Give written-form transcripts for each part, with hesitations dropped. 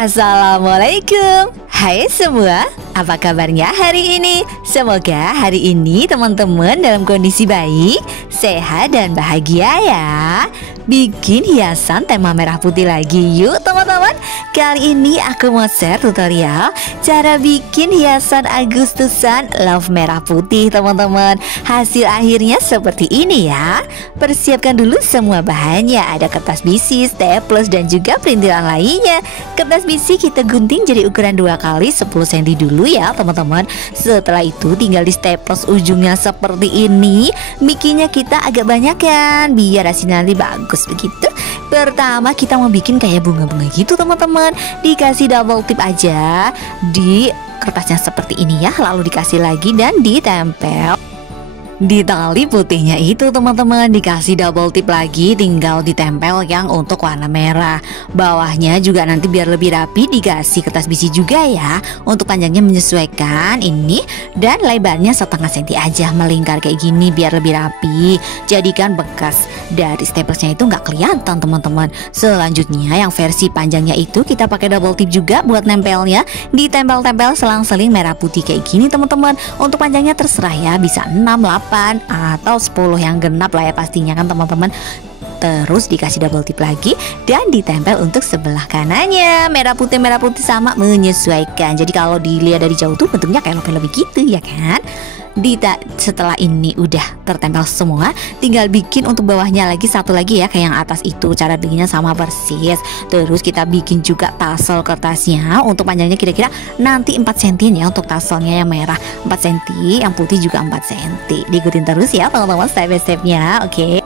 Assalamualaikum. Hai semua, apa kabarnya hari ini? Semoga hari ini teman-teman dalam kondisi baik, sehat dan bahagia ya. Bikin hiasan tema merah putih lagi yuk teman-teman. Kali ini aku mau share tutorial cara bikin hiasan Agustusan love merah putih teman-teman. Hasil akhirnya seperti ini ya. Persiapkan dulu semua bahannya. Ada kertas bisi, staples dan juga perintilan lainnya. Kertas bisi kita gunting jadi ukuran 2 kali 10 cm dulu ya teman-teman. Setelah itu tinggal di staples ujungnya seperti ini. Bikinnya kita agak banyak kan, biar hasilnya nanti bagus begitu. Pertama kita mau bikin kayak bunga-bunga gitu teman-teman. Dikasih double tip aja di kertasnya seperti ini ya. Lalu dikasih lagi dan ditempel di tali putihnya itu teman-teman. Dikasih double tip lagi, tinggal ditempel yang untuk warna merah. Bawahnya juga nanti biar lebih rapi dikasih kertas bisi juga ya. Untuk panjangnya menyesuaikan ini, dan lebarnya setengah senti aja, melingkar kayak gini biar lebih rapi. Jadikan bekas dari staplesnya itu nggak kelihatan teman-teman. Selanjutnya yang versi panjangnya itu kita pakai double tip juga buat nempelnya. Ditempel-tempel selang-seling merah putih kayak gini teman-teman. Untuk panjangnya terserah ya, bisa 6, 8 atau 10 yang genap lah ya pastinya kan teman-teman. Terus dikasih double tip lagi dan ditempel untuk sebelah kanannya. Merah putih sama menyesuaikan. Jadi kalau dilihat dari jauh tuh bentuknya kayak lope-lope gitu ya kan. Setelah ini udah tertempel semua, tinggal bikin untuk bawahnya lagi satu lagi ya, kayak yang atas itu. Cara bikinnya sama persis. Terus kita bikin juga tassel kertasnya. Untuk panjangnya kira-kira nanti 4 cm ya untuk tasselnya yang merah 4 cm, yang putih juga 4 cm. Diikutin terus ya teman-teman step by stepnya. Oke.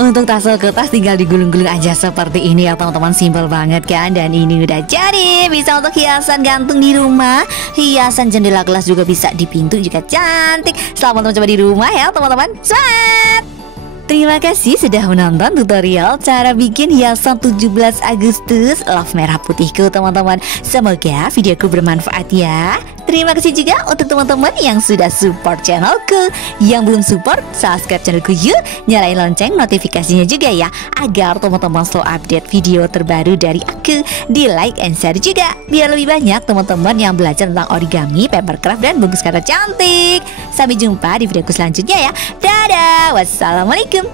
Untuk tassel kertas tinggal digulung-gulung aja seperti ini ya teman-teman. Simple banget kan. Dan ini udah jadi. Bisa untuk hiasan gantung di rumah, hiasan jendela kelas juga bisa, di pintu juga cantik. Selamat mencoba di rumah ya teman-teman. Semangat! Terima kasih sudah menonton tutorial cara bikin hiasan 17 Agustus love merah putihku teman-teman. Semoga videoku bermanfaat ya. Terima kasih juga untuk teman-teman yang sudah support channelku. Yang belum support, subscribe channelku yuk. Nyalain lonceng notifikasinya juga ya, agar teman-teman selalu update video terbaru dari aku. Di like and share juga, biar lebih banyak teman-teman yang belajar tentang origami, papercraft, dan bungkus kata cantik. Sampai jumpa di videoku selanjutnya ya. Dadah, wassalamualaikum.